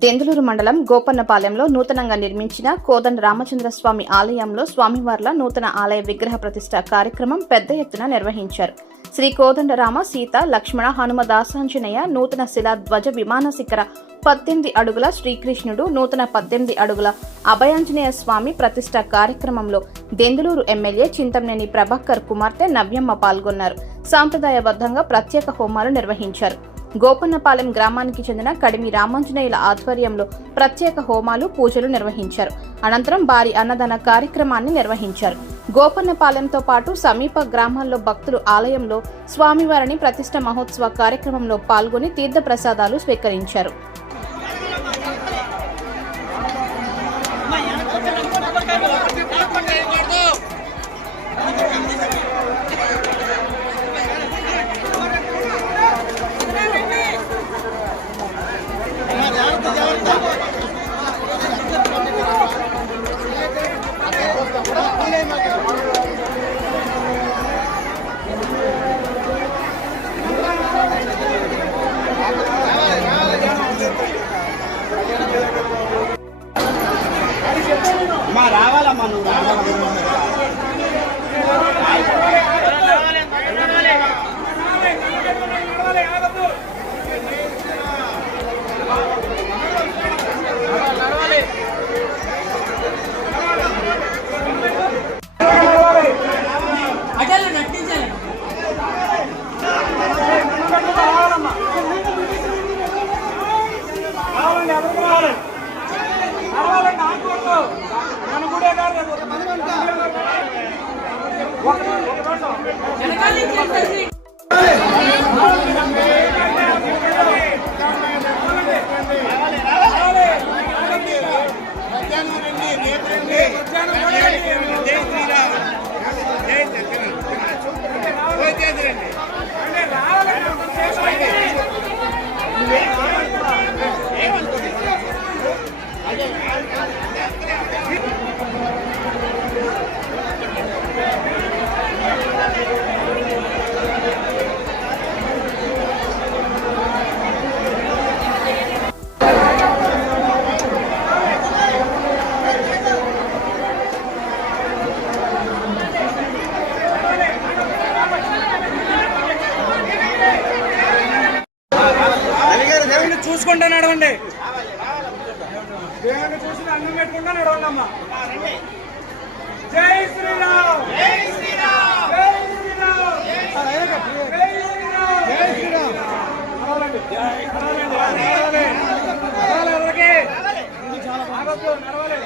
దెందులూరు మండలం గోపన్నపాలెంలో నూతనంగా నిర్మించిన కోదండ రామచంద్రస్వామి ఆలయంలో స్వామివార్ల నూతన ఆలయ విగ్రహ ప్రతిష్ట కార్యక్రమం పెద్ద ఎత్తున నిర్వహించారు. శ్రీ కోదండరామ సీత లక్ష్మణ హనుమ దాసాంజనేయ నూతన శిలా ధ్వజ విమాన శిఖర పద్దెనిమిది అడుగుల శ్రీకృష్ణుడు నూతన పద్దెనిమిది అడుగుల అభయాంజనేయ స్వామి ప్రతిష్ట కార్యక్రమంలో దెందులూరు ఎమ్మెల్యే చింతమనేని ప్రభాకర్ కుమార్తె నవ్యమ్మ పాల్గొన్నారు. సాంప్రదాయబద్ధంగా ప్రత్యేక హోమాలు నిర్వహించారు. గోపన్నపాలెం గ్రామానికి చెందిన కడిమి రామాంజనేయుల ఆధ్వర్యంలో ప్రత్యేక హోమాలు పూజలు నిర్వహించారు. అనంతరం భారీ అన్నదాన కార్యక్రమాన్ని నిర్వహించారు. గోపన్నపాలెంతో పాటు సమీప గ్రామాల్లో భక్తులు ఆలయంలో స్వామివారిని ప్రతిష్ట మహోత్సవ కార్యక్రమంలో పాల్గొని తీర్థ ప్రసాదాలు స్వీకరించారు. అమ్మా రావాలమ్మా నువ్వు అటల్ దేవుడిని చూసి అన్నం పెట్టుకుంటా నడవండి అమ్మా జై శ్రీరామ్. జై శ్రీరామ్. జై శ్రీరామ్. జై శ్రీరామ్. శ్రీరామ్ ఎవరికి ఆగొద్దు, నడవాలి నడవాలి, నడవాలి,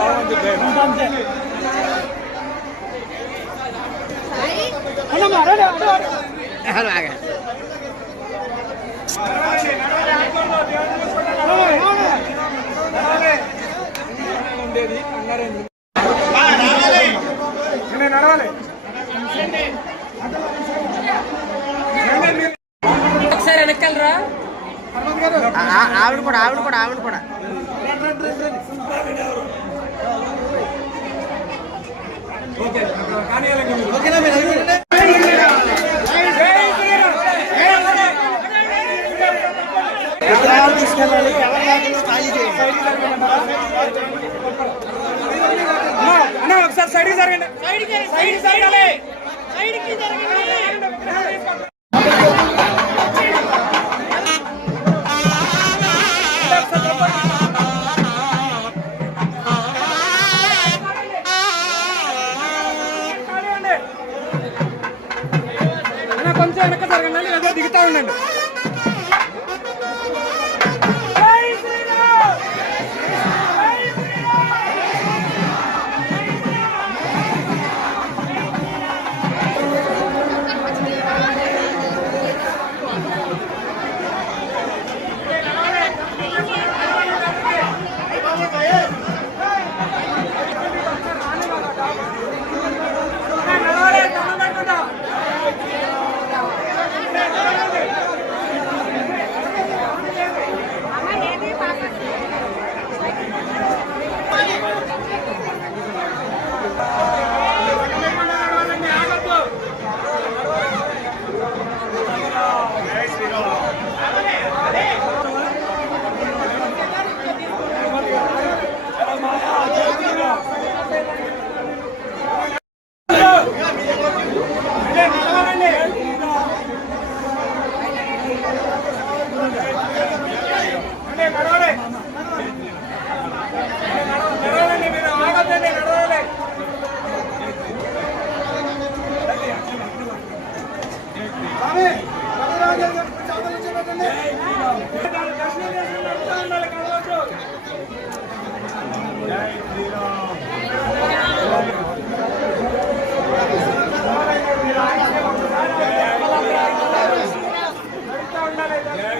ఆగొద్దు, దేవుడిని చూసుకుంటా నడవాలి. నడవాలి. ఉండేది అన్నారండి నేను నడవాలి రండి మీరు. ఒకసారి వెనకాలరా ఆవిడ కూడా ఆవిడ కూడా ఆవిడ కూడా ఓకే కానీయాలండి మీరు. అన్నా, ఒకసారి సైడ్కి జరగండి. సైడ్ జరగాలి. కొంచెం వెనక జరగండి. లేదా దిగుతా ఉండండి.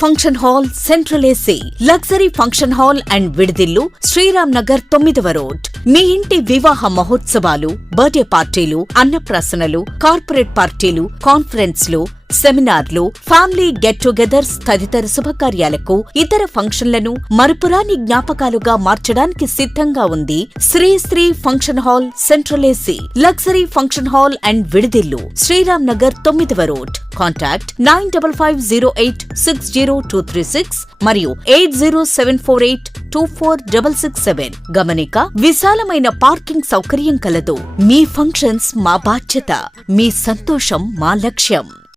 Function hall central AC luxury function hall and విడిదిల్లు Sriram Nagar తొమ్మిదవ రోడ్. మీ ఇంటి వివాహ మహోత్సవాలు బర్త్డే పార్టీలు అన్నప్రాసనలు కార్పొరేట్ పార్టీలు కాన్ఫరెన్స్లు సెమినార్లు ఫ్యామిలీ గెట్ టుగెదర్స్ తదితర శుభకార్యాలకు ఇతర ఫంక్షన్లను మరుపురాని జ్ఞాపకాలుగా మార్చడానికి సిద్ధంగా ఉంది Sri Sri function hall central AC luxury function hall and విడిదిల్లు Sriram Nagar తొమ్మిదవ road. Contact nine double five zero eight six zero two three six మరియు eight zero seven four eight two four double six seven. గమనిక విశాలమైన parking సౌకర్యం కలదు. మీ functions మా బాధ్యత మీ సంతోషం మా లక్ష్యం.